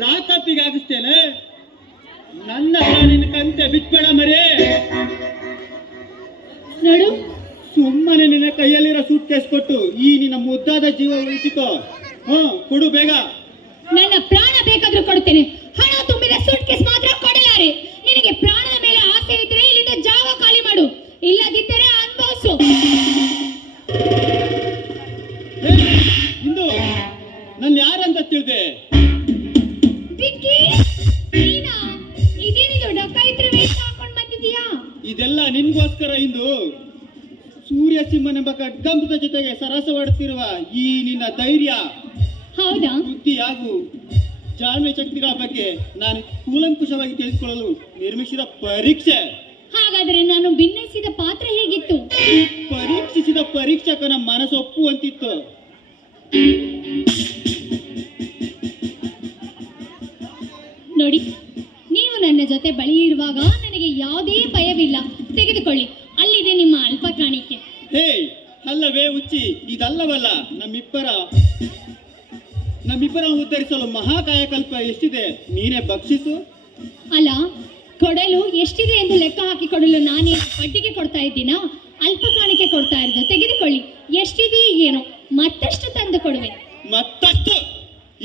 ಲಾಕಪ್ಪಿಗೆ ಆಗಿಸ್ತೇನೆ ನನ್ನ ನಿನ್ನ ಕಂತೆ ಬಿಟ್ಬೇಡ ಮರೇ. ನೋಡು. ಸುಮ್ಮನೆ ನಿನ್ನ ಕೈಯಲ್ಲಿರೋ ಸೂಟ್ ಕೇಸ್ ಕೊಟ್ಟು ಈ ನಿನ್ನ ಮುದ್ದಾದ ಜೀವ ಉಳಿಸಿಕೋ. ಹ್ಞೂ ಕೊಡು ಬೇಗ. ನನ್ನ ಪ್ರಾಣ ಬೇಕಾದ್ರೂ ಕೊಡ್ತೇನೆ ಹಣ ತುಂಬಿದ ಸೂಟ್ ಕೇಸ್ ಮಾತ್ರ ಕೊಡಲಾರೆ. ನಿನಗೆ ಪ್ರಾಣದ ಮೇಲೆ ಆಸೆ ಇದ್ರೆ ಇಲ್ಲಿಂದ ಜಾಗ ಖಾಲಿ ಮಾಡು. ಇಲ್ಲದಿದ್ದರೆ ಅನುಭವಿಸು. ಇಂದು ನನ್ನ ಯಾರಂತ ತಿಳಿದೆ? ಇದೆಲ್ಲ ನಿನ್ಗೋಸ್ಕರ ಇಂದು. ಸೂರ್ಯ ಸಿಂಹನೆಂಬ ಖಡ್ಗಂಬದ ಜೊತೆಗೆ ಸರಸವಾಡುತ್ತಿರುವ ಈ ನಿನ್ನ ಧೈರ್ಯ. ಹೌದಾ? ಬುದ್ಧಿ ಹಾಗೂ ಜಾಣ್ಮೆ ಶಕ್ತಿಗಳ ಬಗ್ಗೆ ನಾನು ಕೂಲಂಕುಷವಾಗಿ ತಿಳಿಸಿಕೊಳ್ಳಲು ನಿರ್ಮಿಸಿದ ಪರೀಕ್ಷೆ. ಹಾಗಾದ್ರೆ ನಾನು ಭಿನ್ನಿಸಿದ ಪಾತ್ರ ಹೇಗಿತ್ತು? ಪರೀಕ್ಷಿಸಿದ ಪರೀಕ್ಷಕನ ಮನಸ್ಸೊಪ್ಪುವಂತಿತ್ತು ನೋಡಿ ನೀವು ನನ್ನ ಜೊತೆ ಬಳಿ ಇರುವಾಗ ನನಗೆ ಯಾವುದೇ ಭಯವಿಲ್ಲ. ತೆಗೆದುಕೊಳ್ಳಿ. ಅಲ್ಲಿದೆ ನಿಮ್ಮ ಅಲ್ಪ ಕಾಣಿಕೆ ಹೇ ಅಲ್ಲವೇ ಉಚ್ಚಿ ಇದಲ್ಲವಲ್ಲ ನಮ್ಮಿಬ್ಬರ ನಮ್ಮಿಬ್ಬರ ಉದ್ಧರಿಸಲು ಮಹಾಕಾಯಕಲ್ಪ ಎಷ್ಟಿದೆ? ನೀನೇ ಭಕ್ಷಿಸು? ಅಲ್ಲ ಕೊಡಲು ಎಷ್ಟಿದೆ ಎಂದು ಲೆಕ್ಕ ಹಾಕಿ ಕೊಡಲು ನಾನೇ ಬಡ್ಡಿಗೆ ಕೊಡ್ತಾ ಇದ್ದೀನಾ? ಅಲ್ಪ ಕಾಣಿಕೆ ಕೊಡ್ತಾ ಇರೋದು. ತೆಗೆದುಕೊಳ್ಳಿ ಎಷ್ಟಿದೆ ಏನೋ ಮತ್ತಷ್ಟು ತಂದು ಕೊಡುವೆ ಮತ್ತಷ್ಟು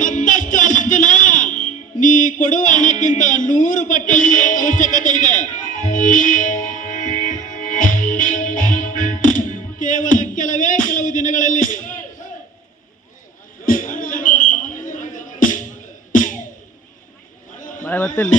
ಮತ್ತಷ್ಟು ಅರ್ಜುನ, ನೀ ಕೊಡುವ ಹಣಕ್ಕಿಂತ ನೂರು ಪಟ್ಟು ಅವಶ್ಯಕತೆ ಇದೆ. ಕೇವಲ ಕೆಲವೇ ಕೆಲವು ದಿನಗಳಲ್ಲಿ. ಮಳೆ ಬರ್ತಿಲ್ಲ